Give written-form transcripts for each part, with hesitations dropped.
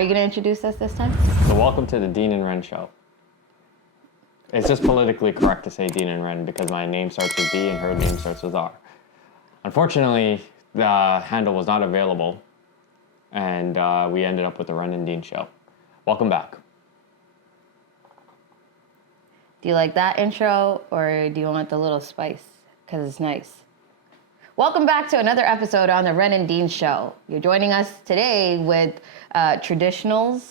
Are you going to introduce us this time? So welcome to the Dean and Ren show. It's just politically correct to say Dean and Ren because my name starts with D and her name starts with R. Unfortunately, the handle was not available, and we ended up with the Ren and Dean show. Welcome back. Do you like that intro, or do you want the little spice? Because it's nice. Welcome back to another episode on the Ren and Dean show. You're joining us today with traditional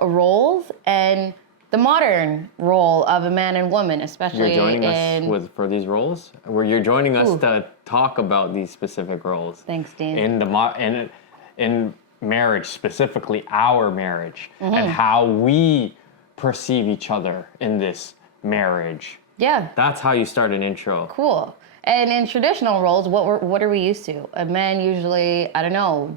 roles and the modern role of a man and woman, especially You're joining us for these roles? You're joining us to talk about these specific roles. Thanks, Dean. In marriage, specifically our marriage, and how we perceive each other in this marriage. Yeah. That's how you start an intro. Cool. And in traditional roles, what are we used to? A man usually, I don't know,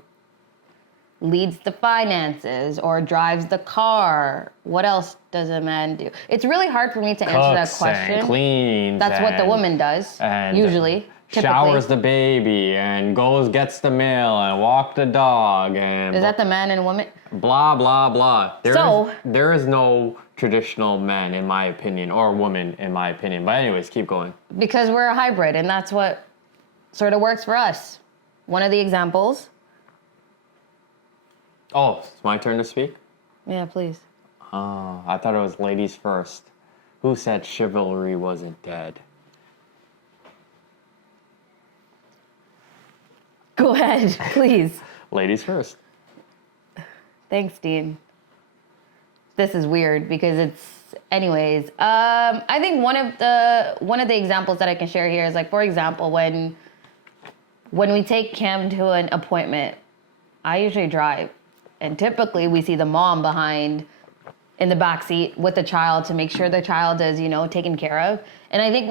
leads the finances or drives the car. What else does a man do? It's really hard for me to answer that question. And cleans. That's what the woman does, usually. Typically. Showers the baby and gets the mail and walk the dog and... Is that the man and woman? Blah, blah, blah. There is no traditional man, in my opinion, or woman, in my opinion. But anyways, keep going. Because we're a hybrid, and that's what sort of works for us. One of the examples... Oh, it's my turn to speak? Yeah, please. Oh, I thought it was ladies first. Who said chivalry wasn't dead? Go ahead, please. Ladies first. Thanks, Dean. This is weird because it's... Anyways, I think one of the examples that I can share here is, like, for example, when we take Cam to an appointment, I usually drive. And typically we see the mom behind in the back seat with the child to make sure the child is, taken care of. And I think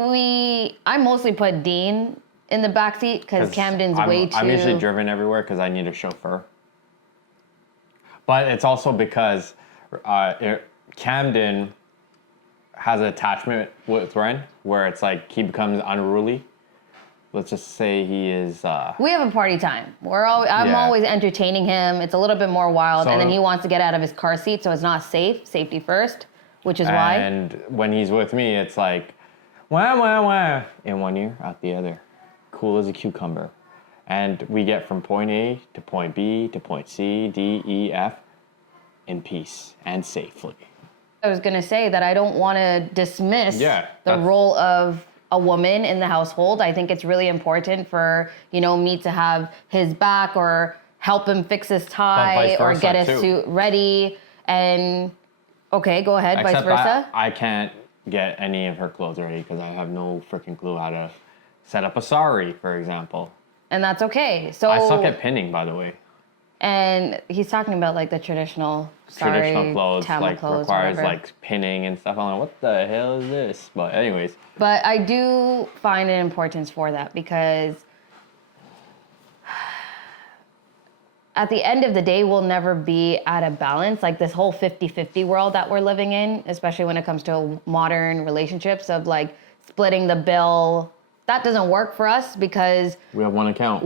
I mostly put Dean in the back seat because Camden's way too... I'm usually driven everywhere because I need a chauffeur. But it's also because Camden has an attachment with Ren where it's like he becomes unruly. Let's just say he is... We have a party time. I'm always entertaining him. It's a little bit more wild. And then he wants to get out of his car seat, so it's not safe. Safety first, which is why. And when he's with me, it's like, wah, wah, wah, in one ear, out the other. Cool as a cucumber. And we get from point A to point B to point C, D, E, F in peace and safely. I was going to say that I don't want to dismiss the role of a woman in the household. I think it's really important for, me to have his back or help him fix his tie or get his suit ready. And, okay, go ahead, Except vice versa. I can't get any of her clothes ready because I have no freaking clue how to set up a sari, for example. And that's okay. So I suck at pinning, by the way. And he's talking about, like, the traditional clothes, like, clothes, requires, whatever. like, pinning and stuff. I'm like, what the hell is this? But anyways. But I do find an importance for that because at the end of the day, we'll never be at a balance. Like, this whole 50-50 world that we're living in, especially when it comes to modern relationships of, like, splitting the bill. That doesn't work for us because... We have one account.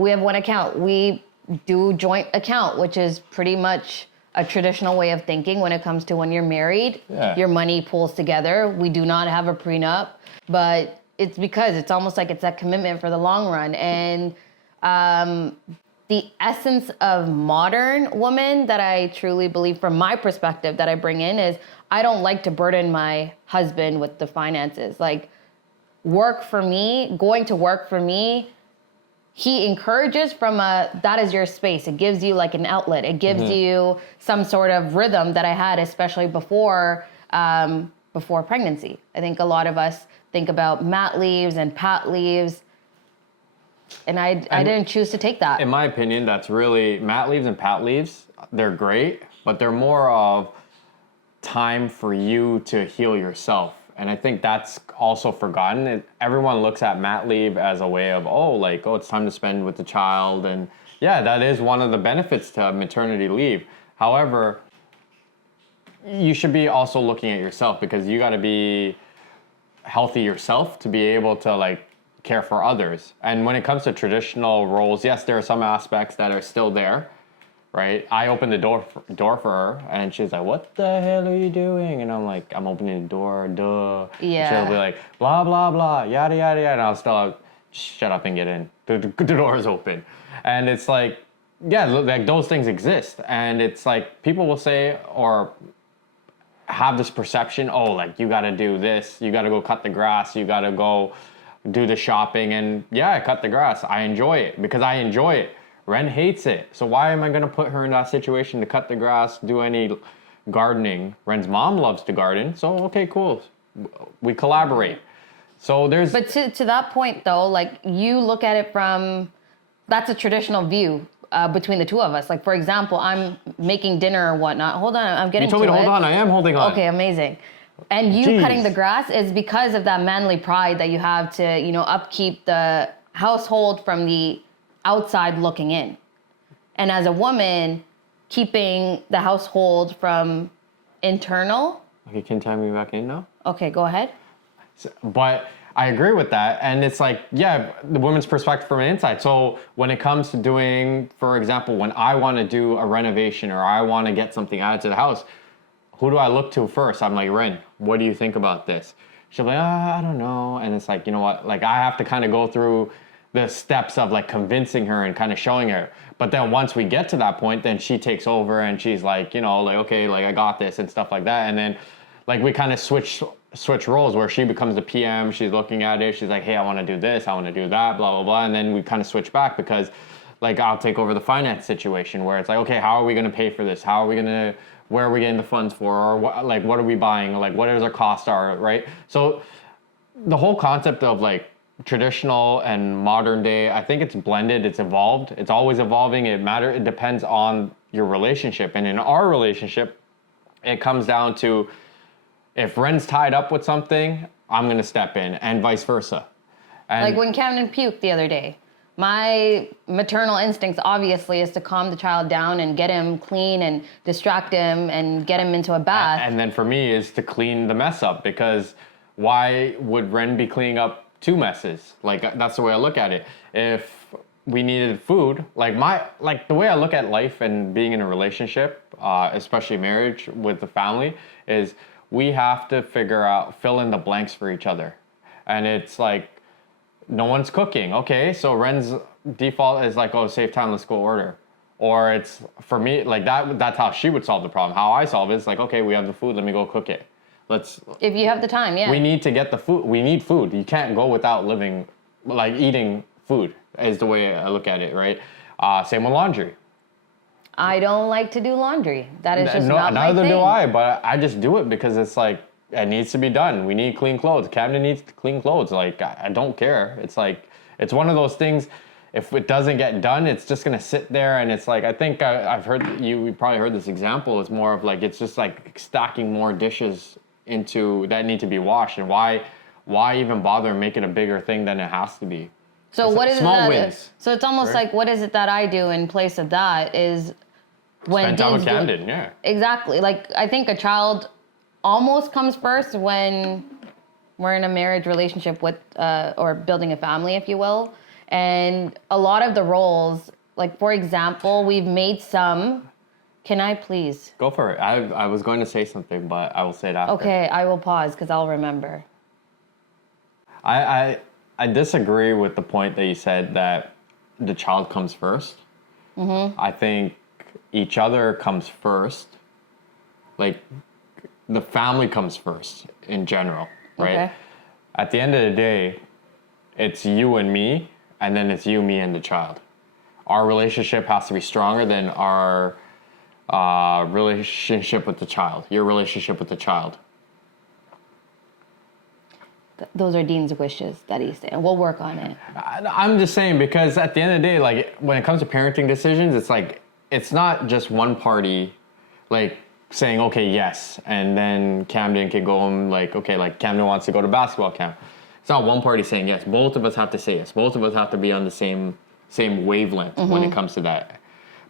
We do joint account, which is pretty much a traditional way of thinking when it comes to when you're married. Yeah. Your money pools together. We do not have a prenup, but it's because it's almost like it's a commitment for the long run. And the essence of modern woman that I truly believe, from my perspective, that I bring in is I don't like to burden my husband with the finances. Like, going to work for me, he encourages from that is your space. It gives you like an outlet. It gives you some sort of rhythm that I had, especially before pregnancy. I think a lot of us think about mat leaves and pat leaves, and I didn't choose to take that. In my opinion, that's really, mat leaves and pat leaves, they're great, but they're more of time for you to heal yourself. And I think that's also forgotten. Everyone looks at mat leave as a way of, it's time to spend with the child. And yeah, that is one of the benefits to maternity leave. However, you should be also looking at yourself because you got to be healthy yourself to be able to care for others. And when it comes to traditional roles, yes, there are some aspects that are still there. right? I open the door for her, and she's like, "What the hell are you doing?" And I'm like, "I'm opening the door, duh." Yeah. And she'll be like, "Blah blah blah, yada yada yada," and I'll still like, shut up and get in. The door is open, and it's like, yeah, like those things exist, and it's like people will say or have this perception, oh, like you got to do this, you got to go cut the grass, you got to go do the shopping, and yeah, I cut the grass. I enjoy it because I enjoy it. Ren hates it, so why am I gonna put her in that situation to cut the grass, do any gardening? Ren's mom loves to garden, so okay, cool, we collaborate. So there's. But to that point though, like you look at it from, that's a traditional view between the two of us. Like for example, I'm making dinner or whatnot. Hold on, I'm getting You told me to hold on. I am holding on. Okay, amazing. And you Jeez. cutting the grass is because of that manly pride that you have to, you know, upkeep the household from the outside looking in. And as a woman, keeping the household from internal. Okay, can you time me back in now? Okay, go ahead. But I agree with that. And it's like, yeah, the woman's perspective from the inside. So when it comes to doing, for example, when I want to do a renovation or I want to get something added to the house, who do I look to first? I'm like, Ren, what do you think about this? She'll be like, I don't know. And it's like, you know what? Like I have to kind of go through the steps of like convincing her and kind of showing her. But then once we get to that point, then she takes over and she's like, you know, like, okay, like I got this and stuff like that. And then like we kind of switch roles where she becomes the PM, she's looking at it, she's like, hey, I want to do this, I want to do that, blah, blah, blah. And then we kind of switch back because like I'll take over the finance situation where it's like, okay, how are we going to pay for this? How are we going to, where are we getting the funds for? Or what, like, what are we buying? Like, what is our costs are, right? So the whole concept of like traditional and modern day, I think it's blended, it's evolved, it's always evolving, it depends on your relationship. And in our relationship, it comes down to, if Ren's tied up with something, I'm gonna step in, and vice versa. And like when Camden puked the other day, my maternal instincts obviously is to calm the child down and get him clean and distract him and get him into a bath. And then for me is to clean the mess up, because why would Ren be cleaning up two messes? Like that's the way I look at it. If we needed food, like the way I look at life and being in a relationship, especially marriage with the family, is we have to fill in the blanks for each other. And it's like, no one's cooking. Okay, so Ren's default is like, oh, save time, let's go order. Or it's, for me, like that's how she would solve the problem. How I solve it is like, okay, we have the food, let me go cook it. If you have the time, yeah. We need to get the food, we need food. You can't go without eating food is the way I look at it, right? Same with laundry. I don't like to do laundry. That is just not my thing. Neither do I, but I just do it because it's like, it needs to be done. We need clean clothes. Camden needs clean clothes. Like, I don't care. It's like, it's one of those things, if it doesn't get done, it's just gonna sit there, and it's like, I think I've heard, you probably heard this example, it's more of like, it's just like stacking more dishes that need to be washed, and why even bother making a bigger thing than it has to be? So it's what is small it wins, so it's almost right? like, what is it that I do in place of that is when spend time with Camden, yeah. Exactly. Like, I think a child almost comes first when we're in a marriage relationship with, or building a family, if you will. And a lot of the roles, like, for example, we've made some, can I please? Go for it. I was going to say something, but I will say it after. Okay, I will pause because I'll remember. I disagree with the point that you said that the child comes first. Mm-hmm. I think each other comes first. Like, the family comes first in general, right? Okay. At the end of the day, it's you and me, and then it's you, me, and the child. Our relationship has to be stronger than our relationship with the child, your relationship with the child. Those are Dean's wishes that he's saying. We'll work on it. I'm just saying, because at the end of the day, like, when it comes to parenting decisions, it's like, it's not just one party, like, saying, okay, yes, and then Camden could go and like, okay, like Camden wants to go to basketball camp. It's not one party saying yes. Both of us have to say yes. Both of us have to be on the same wavelength when it comes to that.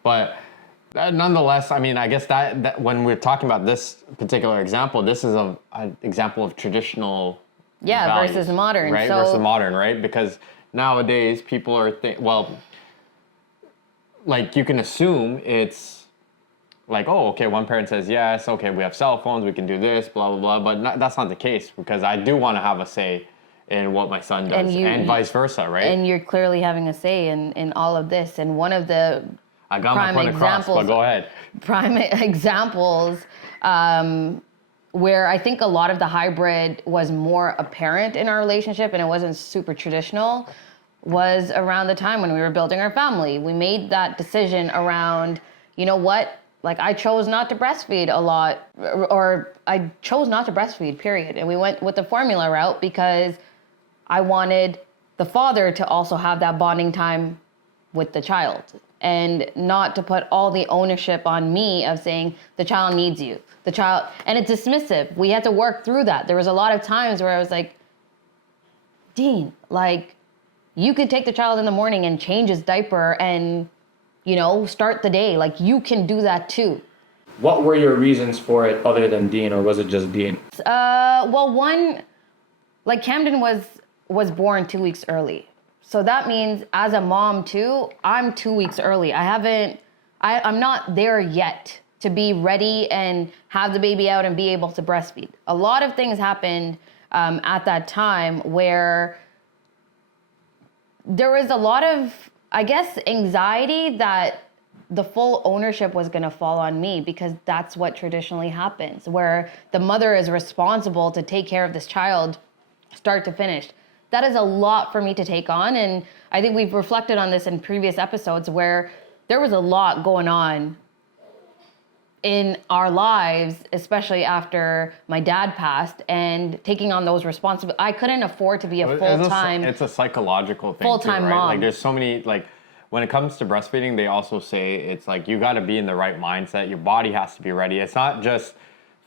But nonetheless, I mean, I guess that when we're talking about this particular example, this is an example of traditional values, versus modern. Right, so, versus modern, right? Because nowadays people are, like you can assume it's like, oh, okay, one parent says yes, okay, we have cell phones, we can do this, blah, blah, blah. But that's not the case, because I do want to have a say in what my son does, and vice versa, right? And you're clearly having a say in all of this. And one of the I got my point across, but go ahead. Prime examples where I think a lot of the hybrid was more apparent in our relationship and it wasn't super traditional was around the time when we were building our family. We made that decision around, you know what? Like, I chose not to breastfeed a lot, or I chose not to breastfeed, period. And we went with the formula route because I wanted the father to also have that bonding time with the child, and not to put all the ownership on me of saying the child needs you. The child, and it's dismissive. We had to work through that. There was a lot of times where I was like, Dean, like, you could take the child in the morning and change his diaper and, you know, start the day. Like, you can do that too. What were your reasons for it other than Dean, or was it just Dean? Well, one, like, Camden was born 2 weeks early. So that means as a mom too, I'm 2 weeks early. I'm not there yet to be ready and have the baby out and be able to breastfeed. A lot of things happened at that time where there was a lot of, I guess, anxiety that the full ownership was going to fall on me, because that's what traditionally happens, where the mother is responsible to take care of this child start to finish. That is a lot for me to take on. And I think we've reflected on this in previous episodes where there was a lot going on in our lives, especially after my dad passed, and taking on those responsibilities. I couldn't afford to be a full-time... It's a psychological thing full-time too, right? mom. Like, there's so many, like, when it comes to breastfeeding, they also say it's like you got to be in the right mindset. Your body has to be ready. It's not just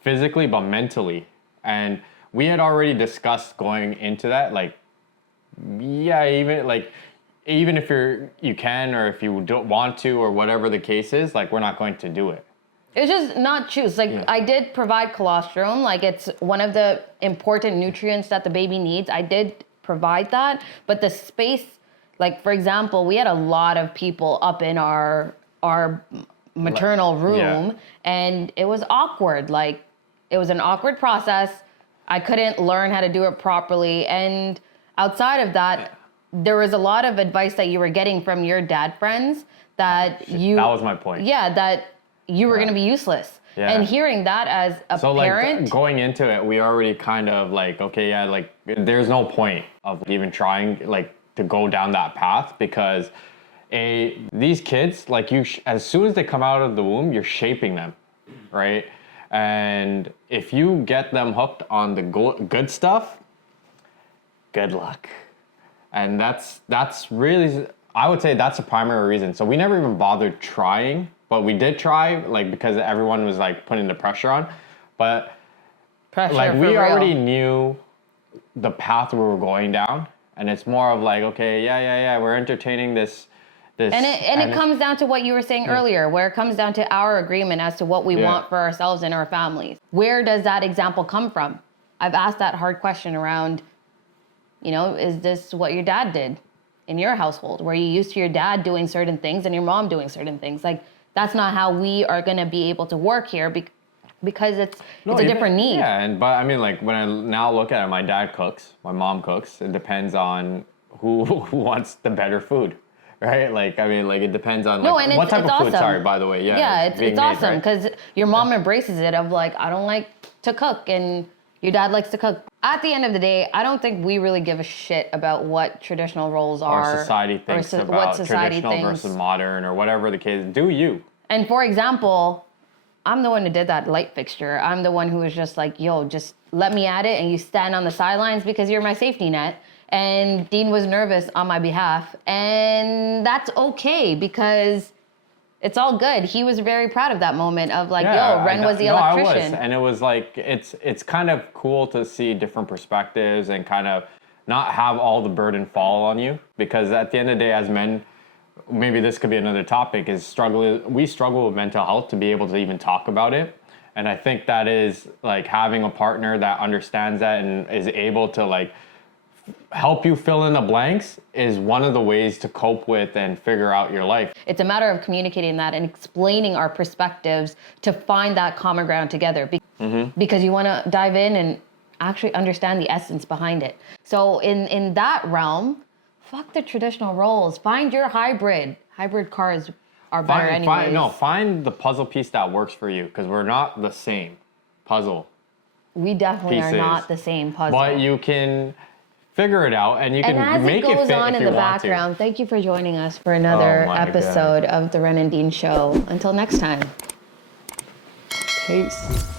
physically, but mentally. And we had already discussed going into that, like, yeah, even if you can, or if you don't want to, or whatever the case is, like, we're not going to do it. It's just not choose. Like, yeah. I did provide colostrum. Like, it's one of the important nutrients that the baby needs. I did provide that, but the space, like, for example, we had a lot of people up in our maternal room, and it was awkward. Like, it was an awkward process. I couldn't learn how to do it properly. And outside of that, there was a lot of advice that you were getting from your dad friends that that was my point. Yeah, that you were going to be useless. Yeah. And hearing that as a parent. Like, going into it, we already kind of like, okay, yeah, like, there's no point of even trying, like, to go down that path, because these kids, like, as soon as they come out of the womb, you're shaping them, right? And if you get them hooked on the good stuff, good luck. And that's really, I would say that's the primary reason. So we never even bothered trying, but we did try, like, because everyone was, like, putting the pressure on. But like, we already knew the path we were going down, and it's more of like, okay, yeah, we're entertaining this. And it comes down to what you were saying earlier, where it comes down to our agreement as to what we want for ourselves and our families. Where does that example come from? I've asked that hard question around, you know, is this what your dad did in your household? Were you used to your dad doing certain things and your mom doing certain things? Like, that's not how we are going to be able to work here, because it's a different need. Yeah, but I mean, like, when I now look at it, my dad cooks, my mom cooks. It depends on who wants the better food, right? Like, I mean, like, it depends on, like, what type of food. Sorry, by the way. Yeah, it's awesome, because your mom embraces it of, like, I don't like to cook, and your dad likes to cook. At the end of the day, I don't think we really give a shit about what traditional roles are. Or society thinks about traditional versus modern, or whatever the case. Do you? And for example, I'm the one who did that light fixture. I'm the one who was just like, yo, just let me at it, and you stand on the sidelines because you're my safety net. And Dean was nervous on my behalf. And that's okay, because it's all good. He was very proud of that moment of, like, Ren was the electrician. I was. And it was like, it's kind of cool to see different perspectives and kind of not have all the burden fall on you. Because at the end of the day, as men, maybe this could be another topic, is we struggle with mental health to be able to even talk about it. And I think that is, like, having a partner that understands that and is able to, like, help you fill in the blanks is one of the ways to cope with and figure out your life. It's a matter of communicating that and explaining our perspectives to find that common ground together. Because you want to dive in and actually understand the essence behind it. So in that realm, fuck the traditional roles. Find your hybrid. Hybrid cars are better anyways. Find the puzzle piece that works for you, because we're not the same puzzle. We definitely are pieces. not the same puzzle. But you can figure it out, and you can and as make it goes fit on if in you the want to. background, thank you for joining us for another Oh my episode of the Ren and Dean Show. Until next time. Peace.